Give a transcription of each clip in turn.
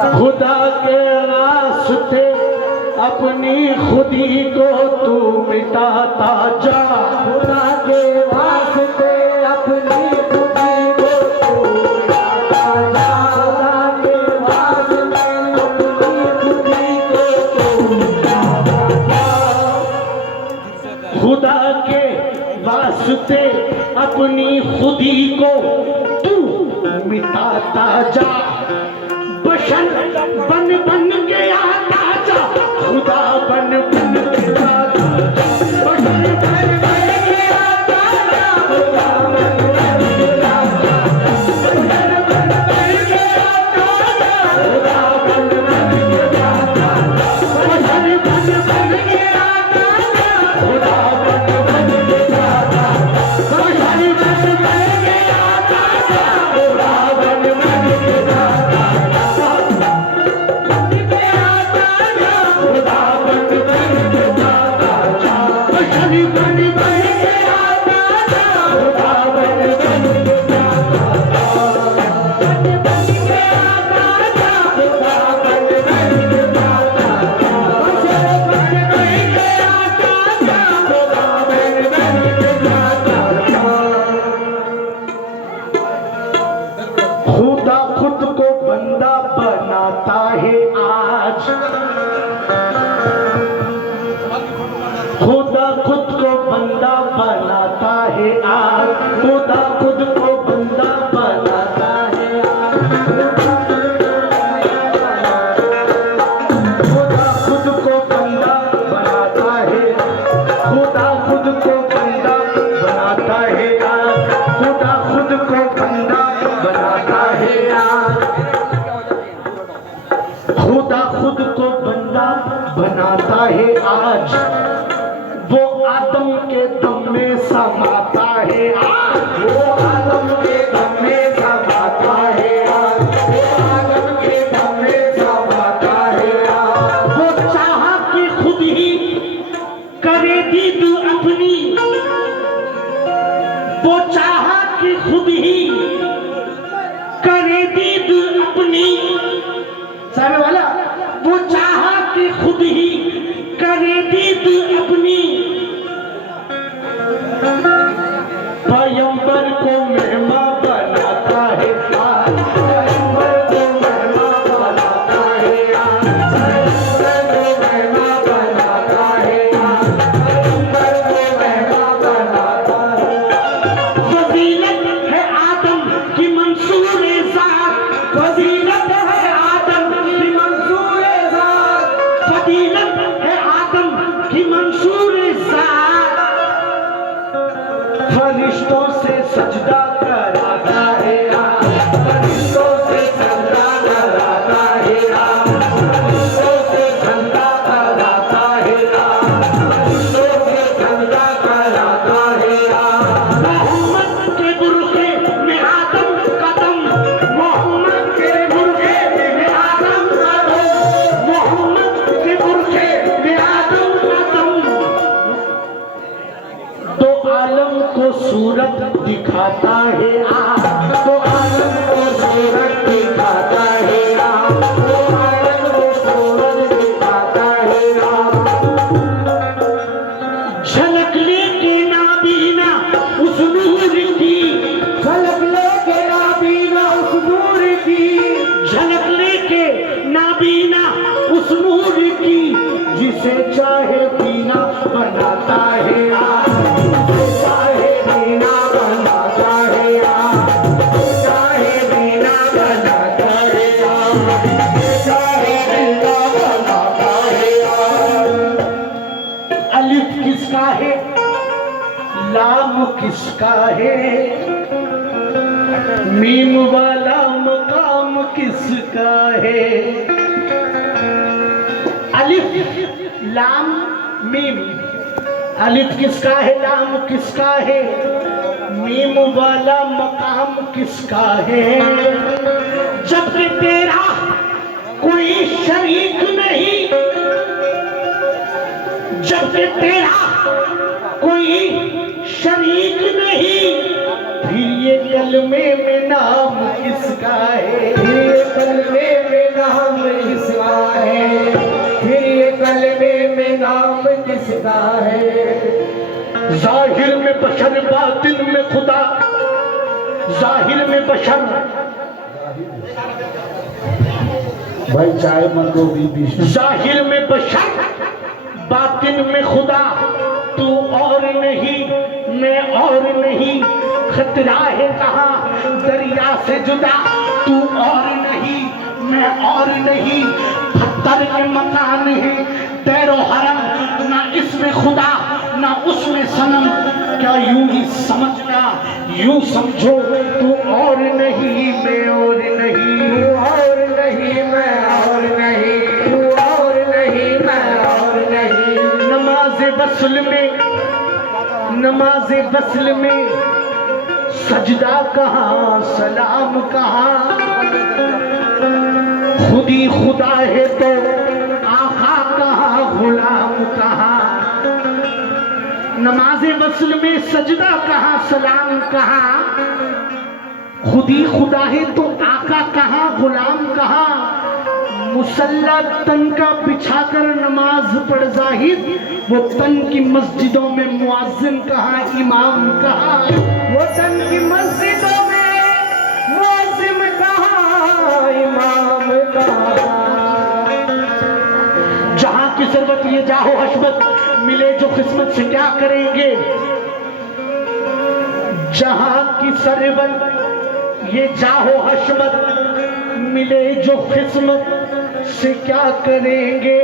खुदा के रास्ते अपनी खुदी को तू मिटाता जा। खुदा के वास्ते अपनी खुदी को तू मिटाता जा। खुदा के वास्ते अपनी खुदी को तू मिटाता जा। खुदा के वास्ते अपनी खुदी को तू मिटाता जा। बशर बन बन के आता जा। खुदा बन बन के आता जा। बशर बन बन के आता जा। खुदा बन बन के आता जा। बशर बन बन के आता जा। खुदा बन बन के आता जा। बशर बन बन के आता जा। खुदा बन बन के आता जा। बशर बन बन के आता जा। खुदा बन बन के आता जा। खुदा बन बन के आता जा। बशर बन बन के आता जा। खुदा बन बन के आता जा। खुदा बन बन के आता जा। बशर बन बन के आता जा। खुदा बन बन के आता जा। खुदा खुद को बंदा बनाता है आज। खुदा खुद को बंदा बनाता है आज। खुदा खुद को बंदा बनाता है आज। खुदा खुद को बंदा बनाता है। खुदा खुद को बंदा बनाता है आज। खुदा खुद को बंदा बनाता है आज। खुदा खुद को बंदा बनाता है आज। वो आदम के दम में समाता है आज। वो आदम के दम में समाता है आज। वो आदम के दम में समाता है आज। वो चाहा कि खुद ही करे दीद अपनी। वो चाहा कि खुद ही करे दीद अपनी। सामने वाला वो चाहा कि खुद ही करे दीद अपनी। पैगंबर को मेहमा बनाता है आज। पैगंबर को मेहमा बनाता है आज। पैगंबर को मेहमा बनाता है आज। पैगंबर को मेहमा बनाता है। फजीलत है आदम की मंसूर ज़ात। फजीलत है आदम की मंसूर ज़ात। फजीलत है आदम की मंसूर ज़ात। फरिश्तों से सजदा कराता है आज। फरिश्तों से सजदा कराता है आज। फरिश्तों से सजदा कराता है आज। फरिश्तों से सजदा कराता है आज। मोहम्मद के बुरखे में आदम कदम। मोहम्मद के बुरखे में आदम कदम। मोहम्मद के बुरखे में आदम कदम। तो आलम को सूरत दिखाता है आज। तो आलम को सूरत दिखाता है आज। तो आलम को सूरत दिखाता है आज। झलक लेके नाबीना उस नूर की। झलक लेके नाबीना उस नूर की। झलक लेके नाबीना उस नूर की। जिसे चाहे बीना बनाता है आज। जिसे चाहे बीना बनाता है आज। चाहे बीना बनाता है आज। चाहे बीना बनाता है आज। अलिफ किसका है? लाम किसका है? मीम वाला मकाम किसका है? अलिफ लाम मीम। अलिफ किसका है? लाम किसका है? मीम वाला मकाम किसका है? जबकि तेरा कोई शरीक नहीं। जबकि तेरा कोई शरीक नहीं। फिर ये कलमे में नाम किसका है? फिर ये कलमे में नाम जाहिर में बशर बातिन में खुदा, जाहिर में बशर। भाई चाय मत दो बीच। जाहिर में बशर बातिन में खुदा, तू और नहीं मैं और नहीं, खतरा है कहाँ दरिया से जुदा, तू और नहीं मैं और नहीं, पत्थर के मकान है तेरो हरम, ना इसमें खुदा ना उसमें सनम, क्या यूं ही समझना यूं समझो, तू और नहीं मैं और नहीं, और नहीं मैं और नहीं, तू और नहीं मैं और नहीं। नमाज वस्ल में, नमाज वस्ल में सजदा कहाँ सलाम कहाँ, खुदी खुदा है तो आका कहाँ गुलाम कहाँ। नमाज वस्ल में सजदा कहाँ सलाम कहाँ, खुदी खुदा है तो आका कहाँ गुलाम कहाँ। मुसल्ला तन का बिछाकर नमाज पढ़ जाहिद, वो तन की मस्जिदों में मुअज्जिन कहाँ इमाम कहाँ। वो तन की मस्जिदों में मुअज्जिन कहाँ इमाम कहाँ। जहाँ की जरूरत ये जाहो हशमत, मिले जो किस्मत से क्या करेंगे। जहाँ की सरवत ये जाहो हशमत, मिले जो किस्मत से क्या करेंगे।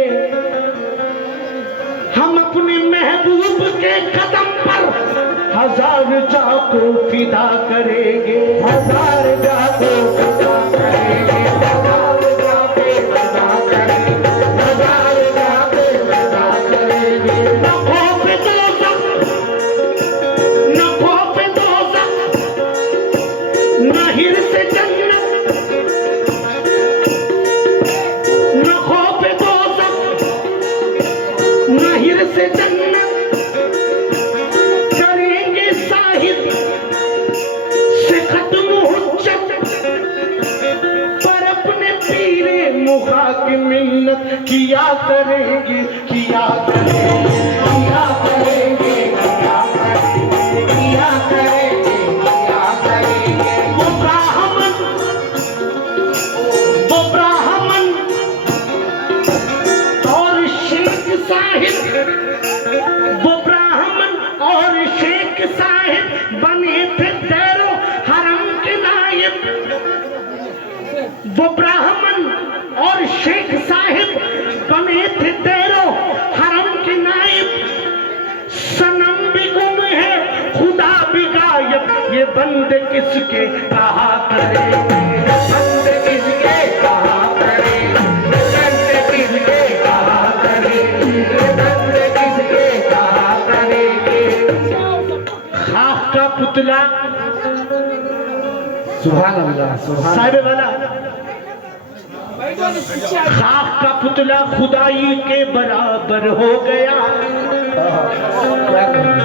हम अपने महबूब के कदम पर हजार जाँ को फिदा करेंगे, हजार जाको फिदा करेंगे, हजार जाके फिदा करेंगे, हजार जाके फिदा करेंगे। न खौफ दोज़ख, न खौफ दोज़ख, न हिर्स जन्नत, न खौफ दोज़ख, न हिर्स जन्नत, करेंगे साहिद से खत्म हुज्जत, पर अपने पीरे मुखा की मिन्नत किया करेंगे, किया करेंगे, किया करेंगे, किया करेंगे, किया करेंगे, किया करेंगे। वो ब्राह्मण, वो ब्राह्मण और शेख साहिब, वो ब्राह्मण और शेख साहिब बने थे तेरो हरम के नायब। वो ब्राह्मण और शेख साहिब बने थे तेरो हरम के नायब। सनम भी गुम है खुदा भी गायब, ये बंदे किसके कहा करेंगे। बंद किसके कहा करेंगे, बंद किसके कहा करेंगे, बंद किसके कहा करेंगे। खाक का पुतला सुभान अल्लाह, सुभान साहिब वाला, खाक का पुतला खुदाई के बराबर हो गया। क्या करेंगे।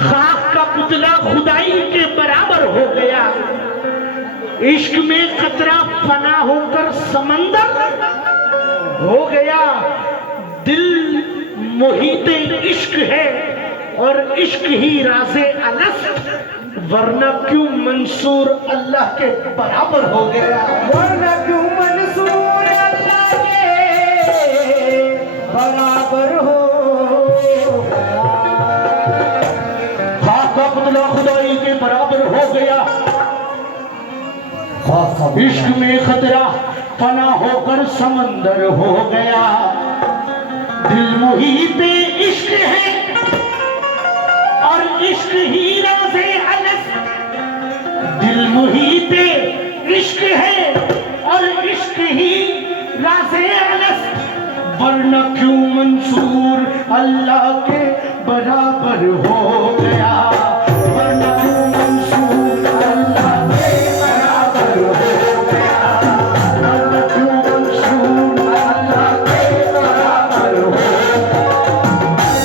खाक का पुतला खुदाई के बराबर हो गया। इश्क में खतरा फना होकर समंदर हो गया। दिल मोहिते इश्क है और इश्क ही राज़े अलस्त, वरना क्यों मंसूर अल्लाह के बराबर हो गया। वरना क्यों मंसूर अल्लाह के बराबर हो गया। खाक का पुतला खुदाई के बराबर हो गया। इश्क में खतरा फना होकर समंदर हो गया। दिल मुहीते इश्क है और इश्क ही राज़े अलस्त, दिल मुहीते इश्क है और इश्क ही राज़े अलस्त, वरना क्यों मंसूर अल्लाह के बराबर हो गया। वरना क्यों मंसूर अल्लाह के बराबर हो गया। वरना क्यों मंसूर अल्लाह के बराबर हो गया।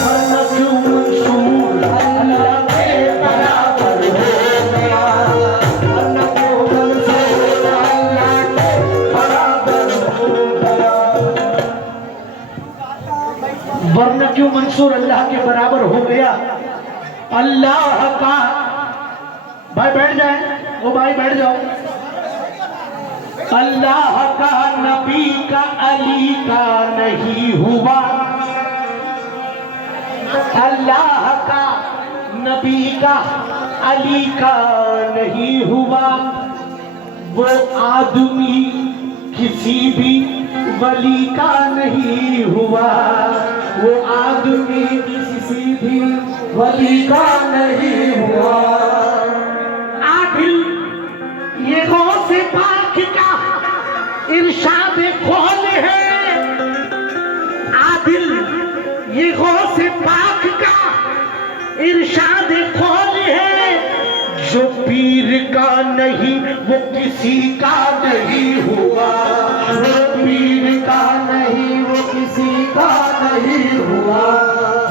वरना क्यों मंसूर अल्लाह के बराबर हो गया। वरना क्यों मंसूर अल्लाह के बराबर हो गया। वरना क्यों मंसूर अल्लाह के बराबर हो गया। अल्लाह का भाई बैठ जाए, ओ भाई बैठ जाओ। अल्लाह का नबी का अली का नहीं हुआ, अल्लाह का नबी का अली का नहीं हुआ, वो आदमी किसी भी वली का नहीं हुआ, वो आदमी किसी भी वली का नहीं हुआ। आदिल ये गौसे पाक का इरशाद कौल है, आदिल ये गौसे पाक का इरशाद कौल है, जो पीर का नहीं वो किसी का नहीं हुआ, जो पीर का नहीं वो किसी का नहीं हुआ,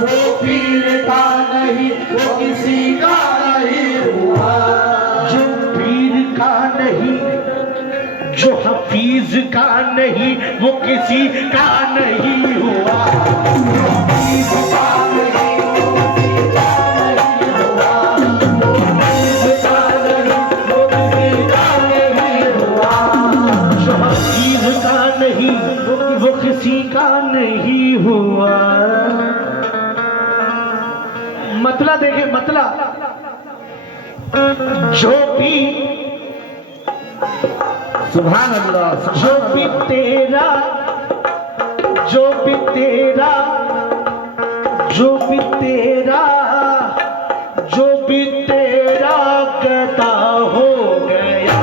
जो पीर का नहीं वो किसी का नहीं हुआ, जो पीर का नहीं, जो हफीज का नहीं वो किसी का नहीं हुआ, हफीज का नहीं वो किसी का नहीं हुआ। मतला देखे, मतला जो भी सुभान अल्लाह, जो भी तेरा, जो भी तेरा, जो भी तेरा, जो भी तेरा गदा हो गया,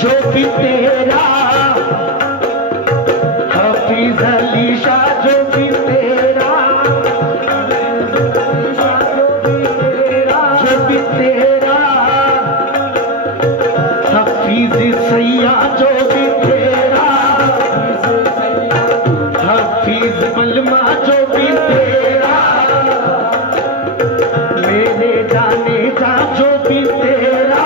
जो भी तेरा हफीज अली शाह, जो भी तेरा, जो भी तेरा हफीज सैया, जो भी तेरा हफीज मलमा, जो भी तेरा मेरे जाने का, जो भी तेरा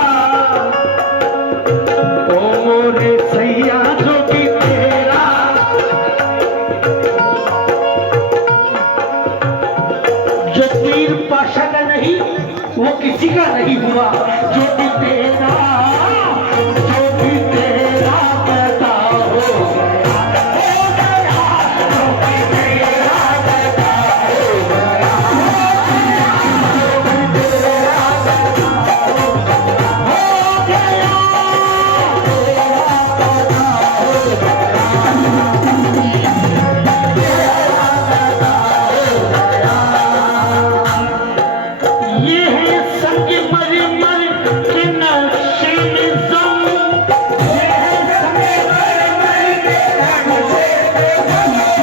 मोरे सैया, जो भी तेरा, जो पीर पाशा का नहीं वो किसी का नहीं हुआ, जो भी तेरा, जो भी तेरा पैदा हो गया, हो गया, जो भी तेरा पैदा हो गया, जो भी तेरा पैदा हो गया। ये है संग मरमर के नक्शे में ज़म, ये है संग मरमर के नक्शे में ज़म,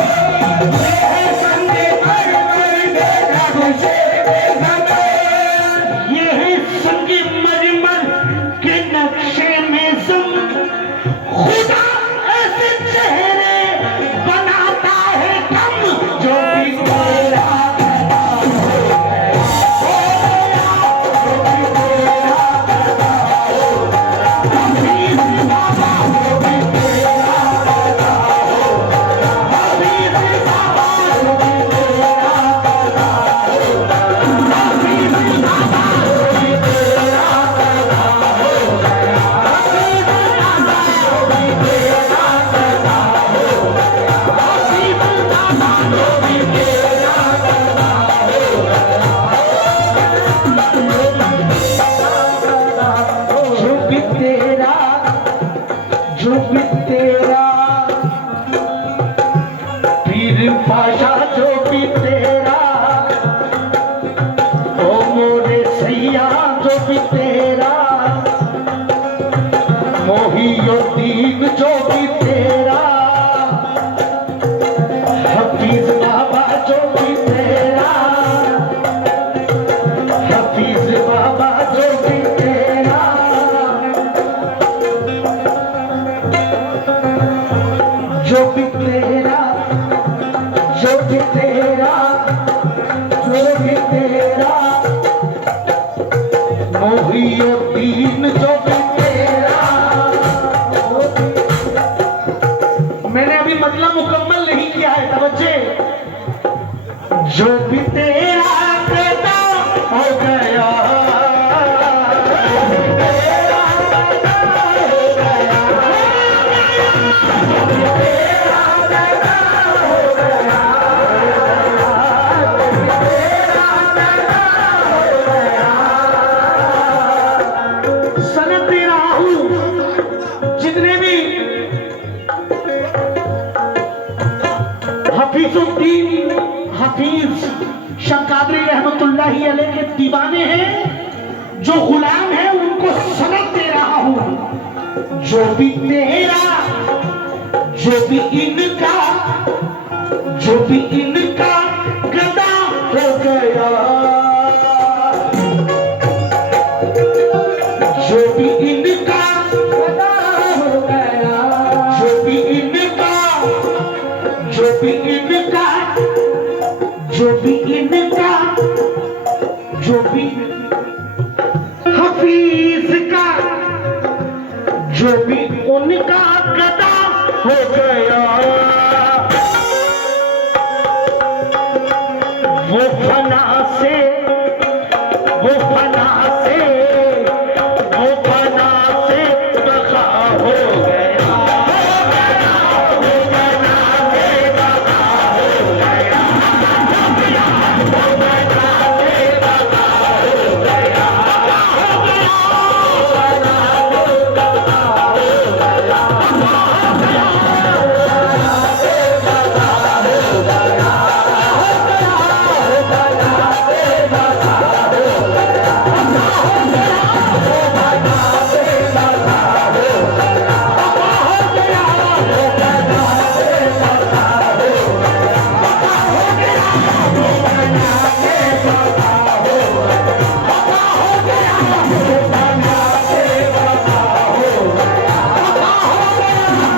ये है संग मरमर के नक्शे में ज़म, ये है संग मरमर के नक्शे में ज़म, खुदा ऐसे चेहरे बनाता है कम, जो भी तेरा जो भी तेरा पीर पाशा, जो भी तेरा ओ मोरे सैया, जो भी तेरा मोहिउद्दीन, जो भी तेरा हफीज बाबा, जो भी तेरा भी तेरा मोहिउद्दीन जो भी तेरा। मैंने अभी मतलब मुकम्मल नहीं किया है, तवज्जे। जो भी तेरा पैदा हो गया, सनद दे रहा हूं जितने भी हफीजुद्दीन हफीज शंकादरी रहमतुल्लाही अलैह के दीवाने हैं, जो गुलाम हैं, उनको सनद दे रहा हूं। जो भी तेरा, जो भी इनका, जो भी इनका गदा हो गया, जो भी इनका गदा हो गया, जो भी इनका, जो भी इनका, जो भी इनका, जो भी हफीज का, जो भी उनका गदा हो गया, वो फना से, वो फना से, वो फना से बका हो गया, वो फना से बका हो गया,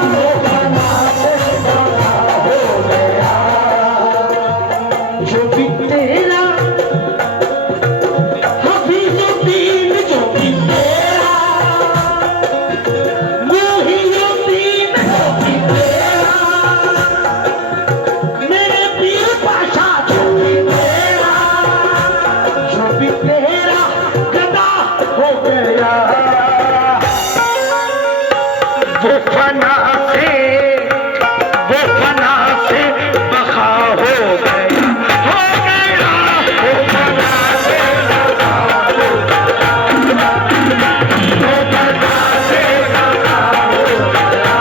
वो फना से बका हो गया, जो भी तेरा हफीजुद्दीन, जो भी तेरा मोहिउद्दीन, जो भी तेरा मेरे पीर पाशा, जो भी तेरा, जो भी तेरा गदा हो गया, वो फना से, वो फना से बका हो गया, हो गया, वो फना से बका हो गया, वो फना से बका हो गया,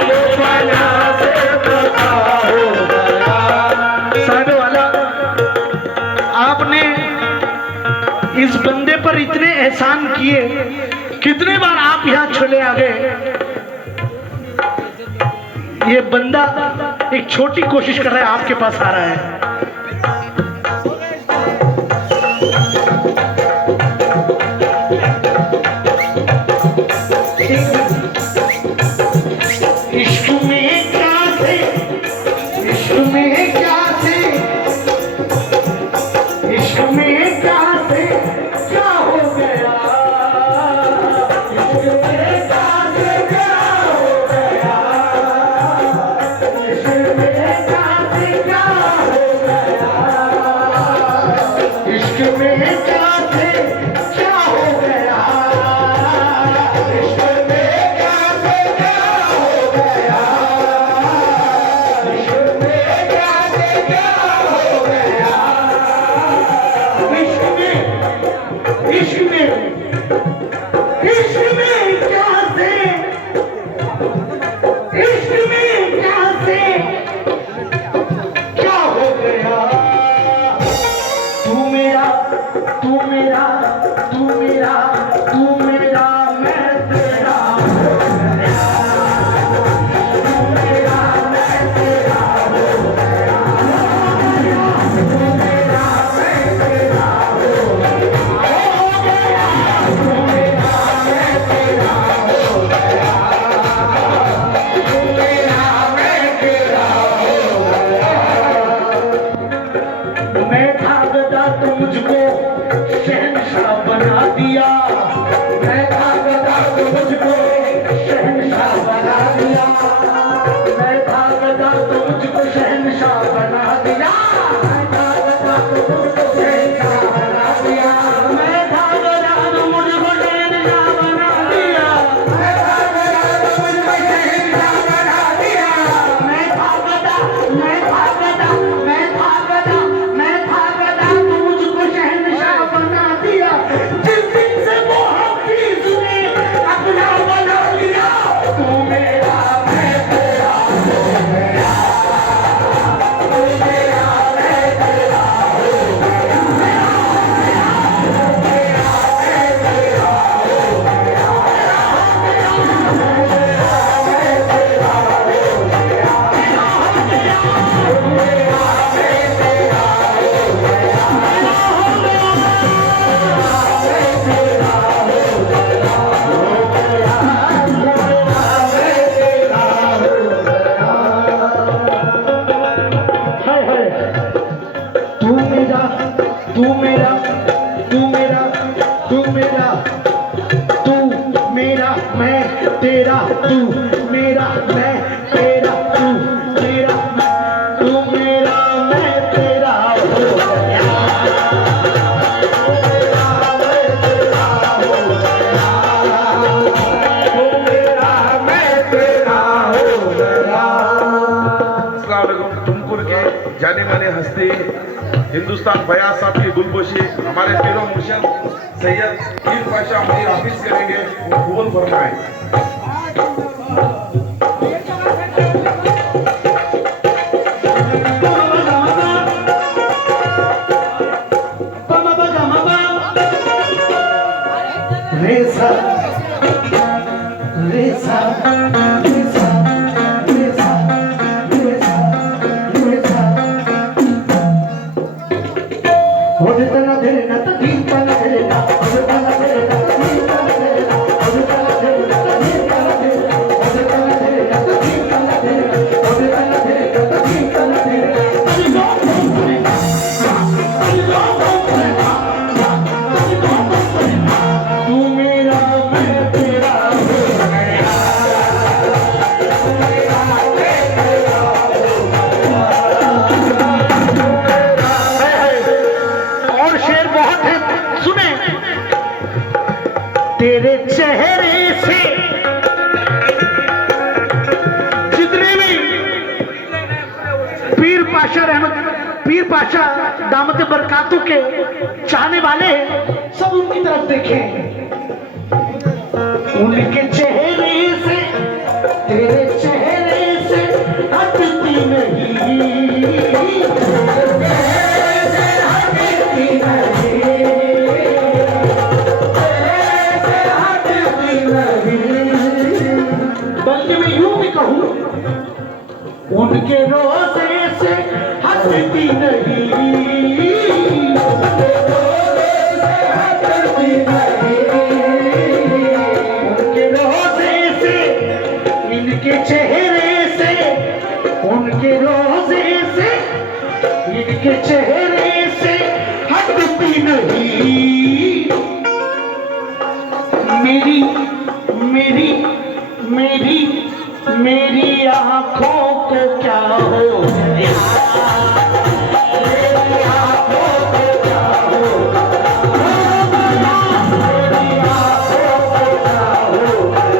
वो फना से बका हो गया। साहब वाला, आपने इस बंदे पर इतने एहसान किए, कितने बार आप यहाँ चले आ गए। ये बंदा एक छोटी कोशिश कर रहा है, आपके पास आ रहा है। इश्क में क्या थे, इश्क में क्या थे, इश्क में क्या थे, क्या हो गया, इश्क में क्या थे, क्या हो गया, इश्क में क्या थे, क्या हो बना दिया, मैं था गधा तो मुझको शहंशाह बना दिया, मैं था गधा तो मुझको शहंशाह बना दिया, मैं था गधा तो मुझको शहंशाह बना दिया, मैं था गधा तो मुझको शहंशाह बना दिया, मैं था गधा तो मुझको शहंशाह बना दिया, मैं था गधा, मैं था गधा, मैं था गधा, मैं था गधा तो मुझको शहंशाह बना दिया। जिस दिन से वो हफीज ने अपना बना लिया, तू मेरा मैं तेरा हो गया, तू मेरा मैं तेरा हो गया, हाय हाय। तू मेरा, तू मेरा, तू मेरा, तू मेरा, तू मेरा मैं तेरा, तू मेरा मैं तेरा, तू मेरा, तू मेरा मैं तेरा हो गया, तू मेरा मैं तेरा हो गया, तू मेरा मैं तेरा हो गया। अस्सलाम वालेकुम। तुमकुर के जाने माने हस्ती हिंदुस्तान बयास साहब की गुलपोशी हमारे पीरो मुर्शद सैयद पीर पाशा मीर हाफिज करेंगे, वो कबूल फरमाए। रेसा रेसा रेसा रेसा रेसा रेसा होदे तना तेरे ना ती तना तेरे ना होदे तना तेरे ना ती तना तेरे ना होदे तना तेरे ना ती तना तेरे ना होदे तना तेरे ना ती तना तेरे ना होदे तना तेरे ना ती तना तेरे ना अरे लो अरे लो तू मेरा मैं तेरा हो गया, तू मेरा मैं तेरा हो गया। और शेर बहुत है, सुने। तेरे चेहरे से जितने भी पीर पाशा रहमत, पीर पाशा दामत बरकातू के चाहने वाले हैं, सब उनकी तरफ देखें। उनके चेहरे से, तेरे चेहरे से हटती नहीं, चेहरे से हटती नहीं, चेहरे से हटती नहीं। बल्कि मैं यूं भी कहूं, उनके रोज़े से हटती नहीं, उनके रोज़े से हटती नहीं, उनके रोज़े से, इनके चेहरे से, उनके रोज़े से, इनके चेहरे से हटती नहीं। मेरी मेरी मेरी मेरी आँखों को क्या हो गया, मेरी आँखों को क्या हो गया, मेरी आँखों को क्या हो गया,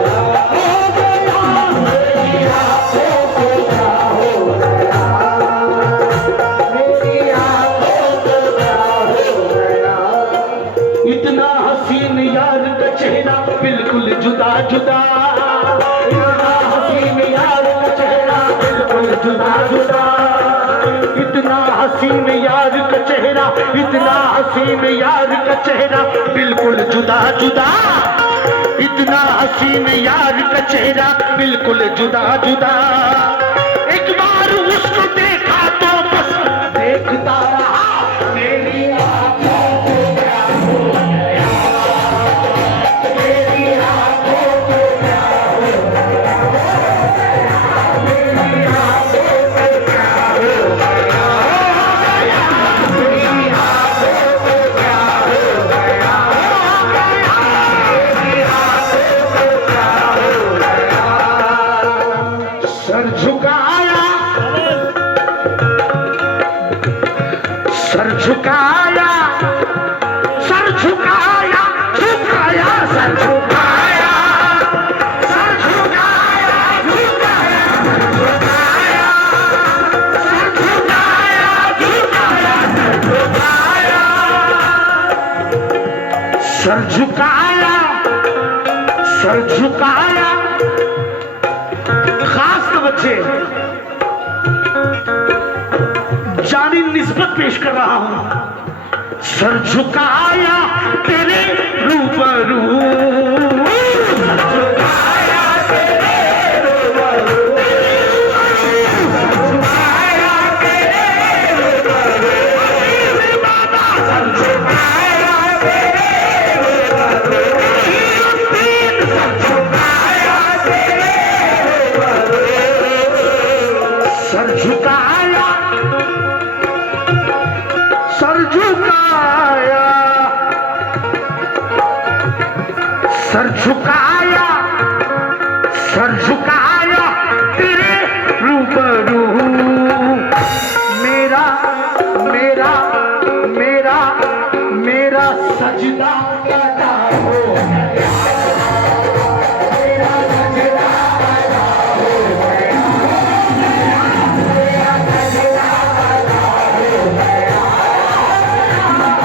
मेरी आँखों को क्या हो गया, मेरी आँखों को क्या हो गया। इतना हसीन यार का चेहरा बिल्कुल जुदा जुदा, इतना हसीन यार का चेहरा बिल्कुल जुदा जुदा, इतना हसीन यार का चेहरा, इतना हसीन यार का चेहरा बिल्कुल जुदा जुदा, इतना हसीन यार का चेहरा बिल्कुल जुदा जुदा। एक बार उसको देखा तो बस देखता रहा, मेरी आँखों को क्या हो गया, मेरी आँखों को क्या हो गया, मेरी आँखों को क्या हो गया, मेरी आँखों को क्या हो गया, सर झुकाया, सर झुकाया, झुकाया, सर झुकाया, सर झुकाया, झुकाया, सर झुकाया, झुकाया, सर झुकाया, सर झुकाया, सर झुकाया। खास तवज्जो, जानी निस्बत पेश कर रहा हूं। सर झुकाया तेरे रूबरू, सर झुकाया तेरे रूबरू, सर झुकाया तेरे रूबरू, सर झुकाया तेरे रूबरू, सर झुकाया तेरे रूबरू, सर झुकाया, सर झुकाया, सर झुकाया, सर झुकाया तेरे रूबरू। मेरा मेरा मेरा मेरा सजदा अदा हो गया, मेरा सजदा अदा हो गया, मेरा सजदा अदा हो गया,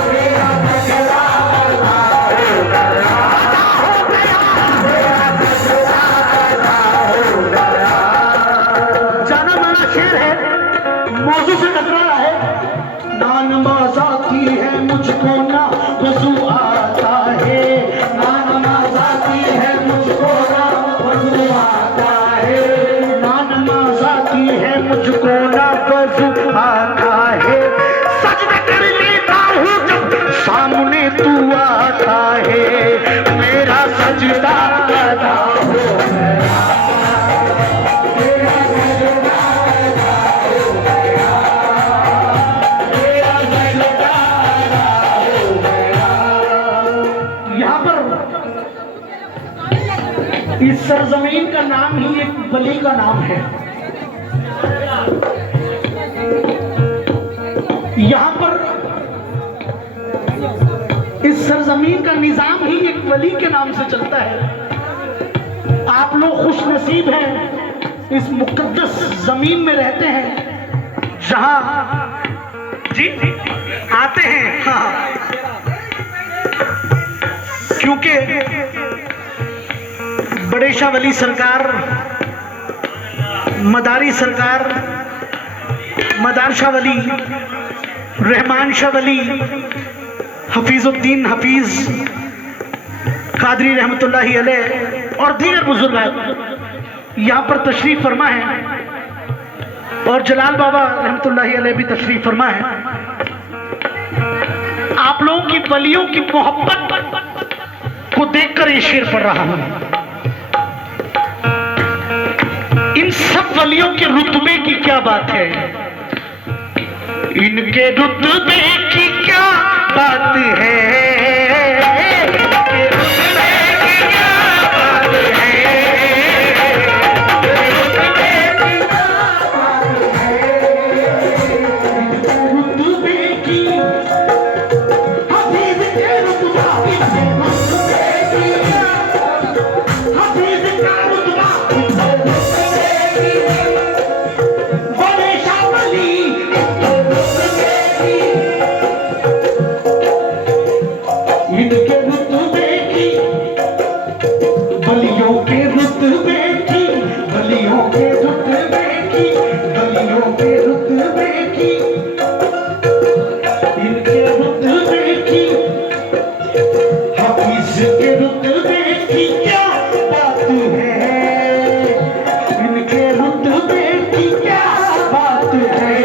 मेरा सजदा अदा हो गया, मेरा सजदा अदा हो गया। जाना माना शेर है, मौजू से टकरा रहा है। ना नमाज आती है मुझको ना वजू आता है, ना नमाज आती है मुझको ना वजू आता है, ना नमाज आती है मुझको ना वजू आता है। सजदा कर लेता हूँ जब सामने तू आता है, मेरा सजदा अदा हो गया, मेरा सजदा अदा हो गया, मेरा सजदा अदा हो गया। यहाँ पर इस सरजमीन का नाम ही एक वली का नाम है। यहाँ पर इस सरजमीन का निजाम ही एक वली के नाम से चलता है। आप लोग खुश नसीब हैं, इस मुकद्दस जमीन में रहते हैं जहां जी आते हैं। हाँ, क्योंकि बड़े शाह वली सरकार, मदारी सरकार, मदार शाह वली, रहमान शाह वली, हफीजुद्दीन हफीज कादरी रहमतुल्लाही अलैह और दीगर बुजुर्ग यहाँ पर तशरीफ फरमा है, और जलाल बाबा रहमतुल्लाही अलैह भी तशरीफ फरमा है। आप लोगों की वलियों की मोहब्बत को देखकर ये शेर पढ़ रहा हूं। इन सब वलियों के रुतबे की क्या बात है, इनके रुतबे की क्या बात है, इनके रुतबे की क्या बात है, रुतबे की क्या बात है, रुतबे की हफीज के रुतबा, रुतबे की हफीज का रुतबा, रुतबे की बड़े शाह वली, इनके रुतबे की, बलियों के रुतबे की, बलियों के रुतबे की, बलियों के रुतबे की, इनके रुतबे की, हफीज के रुतबे की क्या बात है, इनके रुतबे की क्या बात है।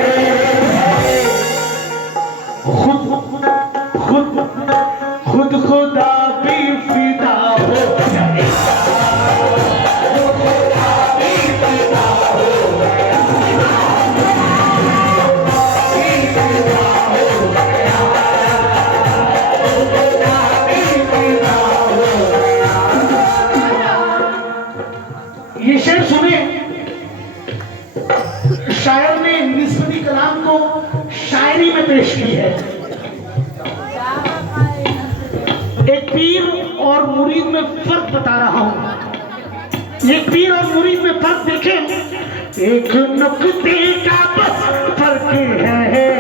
खुद खुदा भी फिदा हो गया, खुदा भी फिदा हो गया, फिदा हो गया, खुदा भी फिदा हो गया। ये शेर सुने, शायर ने निस्बती कलाम को शायरी में पेश की है। पीर और मुरीद में फर्क बता रहा हूं। ये पीर और मुरीद में फर्क देखें, एक नुक्ते का बस फर्क है,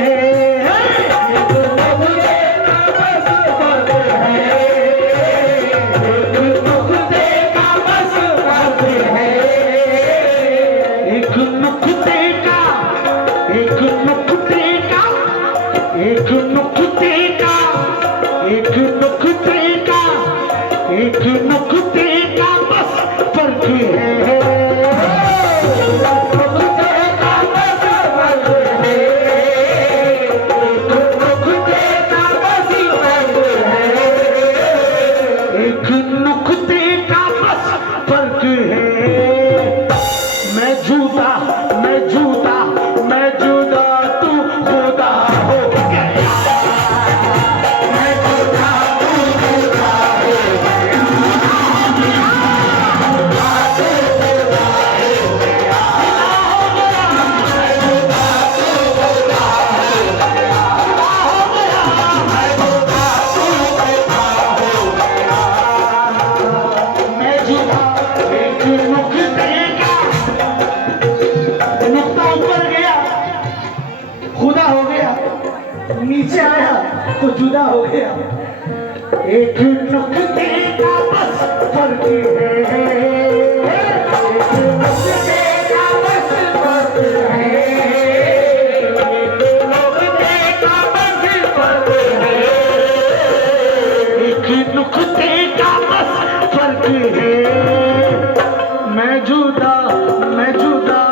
नीचे आया तो जुदा हो गया। एक नुक्ते का बस फर्क है, एक नुक्ते का बस फर्क है, एक नुक्ते का बस फर्क है, एक नुक्ते का बस फर्क है। मैं जुदा, मैं जुदा,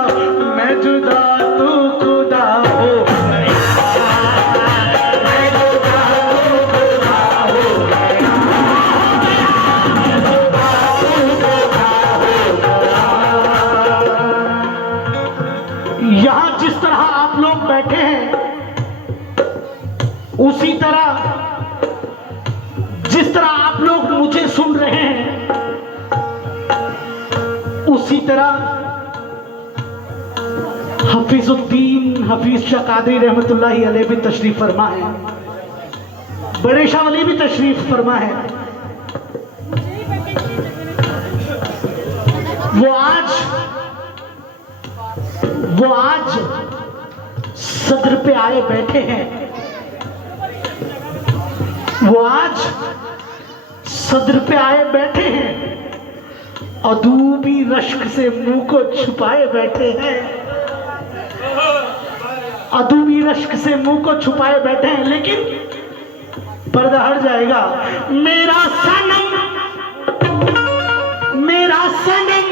मैं जुदा, तू खुदा हो। यहां जिस तरह आप लोग बैठे हैं, उसी तरह जिस तरह आप लोग मुझे सुन रहे हैं, उसी तरह हफीजुद्दीन हफीज शाह कादरी रहमतुल्लाहि अलैह भी तशरीफ फरमा है, बड़े शाह वली भी तशरीफ फरमा है। वो आज सदर पे आए बैठे हैं, वो आज सदर पे आए बैठे हैं, अदूबी रश्क से मुंह को छुपाए बैठे हैं, अदूबी रश्क से मुंह को छुपाए बैठे हैं। लेकिन पर्दा हट जाएगा। मेरा सनम, मेरा सनम,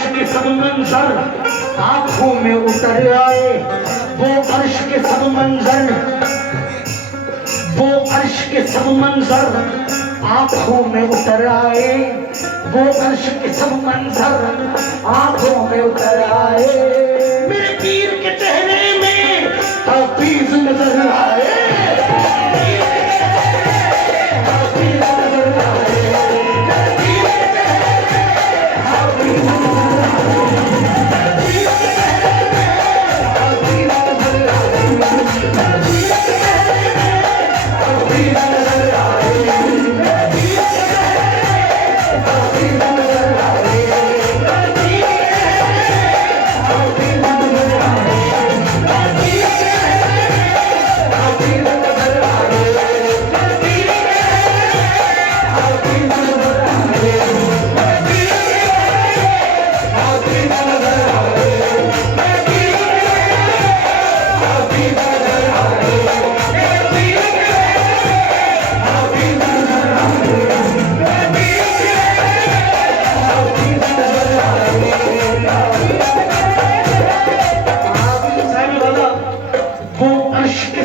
अर्श के सब मंजर आंखों में उतर आए, वो अर्श के सब मंजर, वो अर्श के सब मंजर आंखों में उतर आए, वो अर्श के सब मंजर आंखों में उतर आए। मेरे पीर के चेहरे में हफीज नजर आए,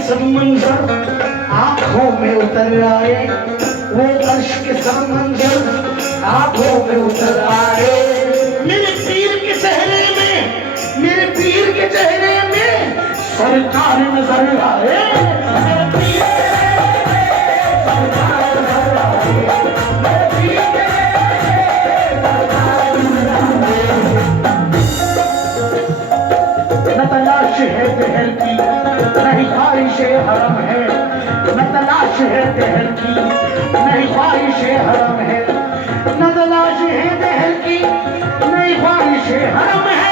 सब मंजर आंखों में उतर आए, वो अर्श के सब मंजर आंखों में उतर आए। मेरे पीर के चेहरे में, मेरे पीर के चेहरे में सरकार नजर आए, मेरे पीर के सरकार नजर आए, मेरे पीर के सरकार नजर आए। न तलाश है जहर की, नहीं ख्वाहिश हरम है, न तलाश है जहर की, नहीं ख्वाहिश हरम है, न तलाश है जहर की, नहीं ख्वाहिश हरम है,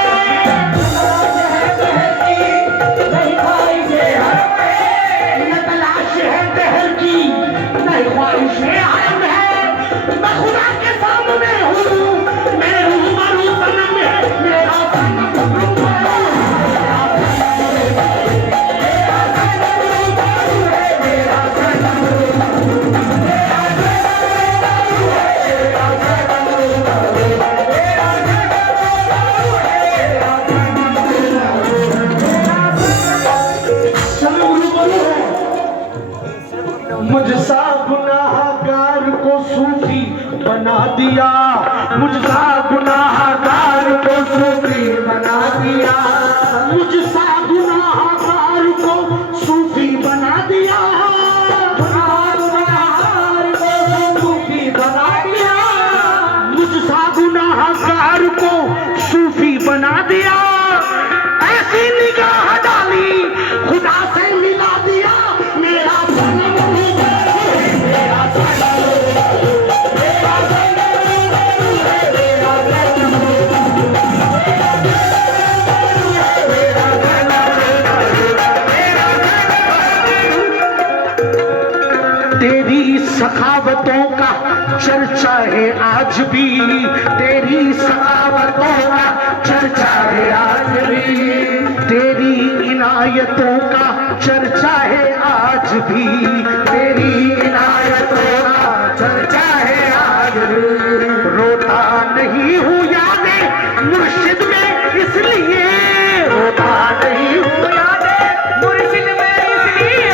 न तलाश है जहर की, नहीं ख्वाहिश हरम है, न तलाश है जहर की, नहीं ख्वाहिश हरम है। मैं खुदा के सामने हूँ, मेरे रूबरू सनम है, मेरा सनम मुझसा गुनाहगार को सूफी बना दिया, मुझसा गुनाहगार को सूफी बना दिया, मुझसा गुनाहगार को सूफी बना दिया, गुनाहगार को सूफी बना दिया, मुझसा गुनाहगार को सूफी बना दिया। ऐसी निगाह डाली खुदा से मिला दिया, मेरा सनम तेरी सखावतों का चर्चा है आज भी, तेरी सखावतों का चर्चा है आज भी, तेरी इनायतों का चर्चा है आज भी, तेरी इनायतों का चर्चा है आज भी। रोता नहीं हूँ यादें मुर्शिद में इसलिए, रोता नहीं हूँ यादें मुर्शिद में इसलिए,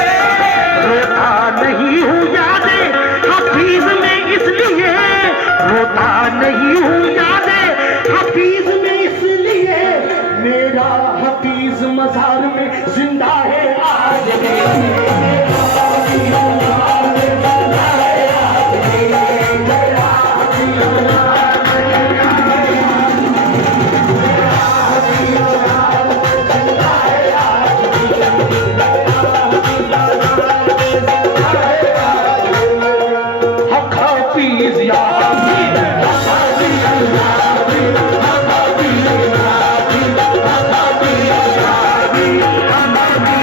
रोता नहीं हूँ यादें हफीज में इसलिए, रोता नहीं हूँ यादें हफीज में इसलिए, मेरा हफीज मजार में जिंदा है आज भी। I'm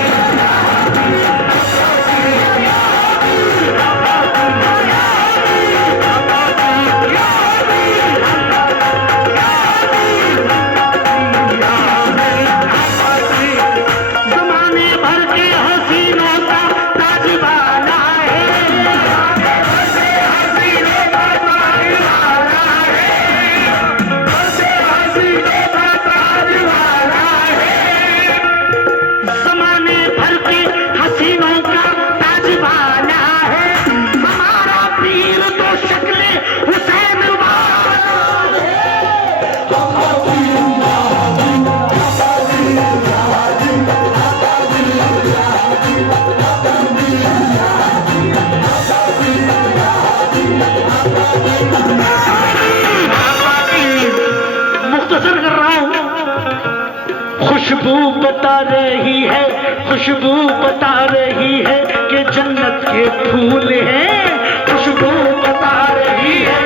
खुशबू बता रही है, खुशबू बता रही है कि जन्नत के फूल हैं, खुशबू बता रही है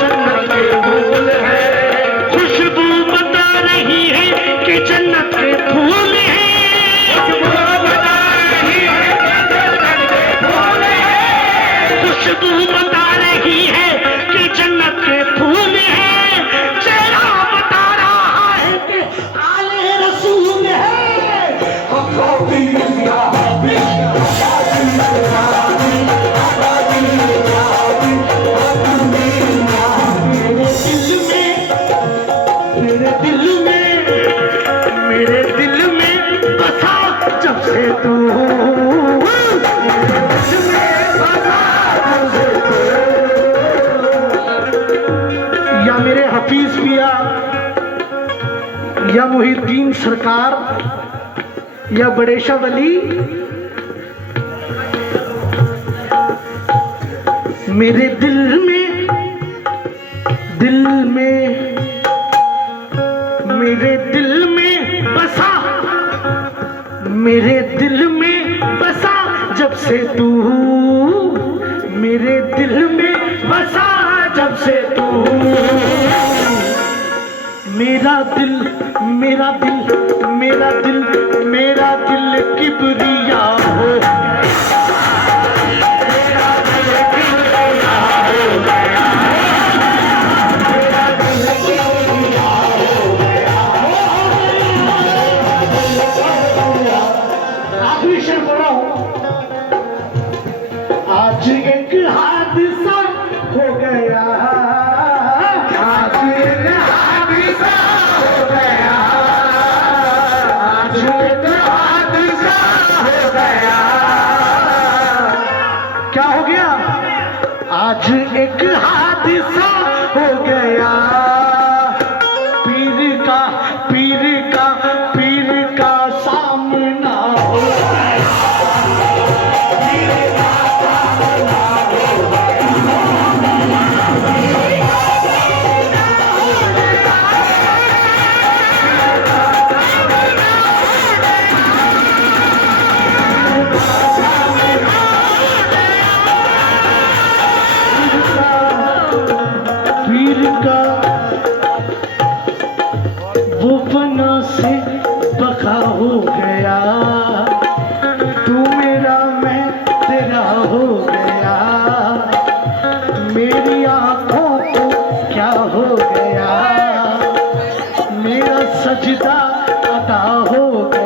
जन्नत के फूल हैं, खुशबू बता रही है कि जन्नत के फूल हैं, खुशबू बता रही है जन्नत के फूल हैं, खुशबू बता रही है कि जन्नत के फूल हैं, चेहरा बता रहा है कि आले रसूल है। मेरे दिल में बसा जब से तू, या मेरे हफीज पिया, या मुहिद्दीन सरकार, या बड़े शाह वली, मेरे दिल में, दिल में, मेरे दिल में बसा, मेरे दिल में बसा जब से तू, मेरे दिल में बसा जब से तू, मेरा दिल, मेरा दिल, मेरा दिल, मेरा दिल किबरिया हो, मेरा दिल किबरिया हो गया, मेरा दिल किबरिया हो गया। आखिरी शेर पढ़ो। आज एक हादसा हो गया, आज एक हादसा हो गया, आज एक हादसा हो गया। क्या हो गया? आज एक हादसा हो गया, पीर का, पीर का, पीर का सामना हो गया, पीर का सामना हो गया, पीर का वो बना से बका हो गया, तू मेरा मैं तेरा हो गया, मेरी आंखों को क्या हो गया, मेरा सजदा अदा हो गया।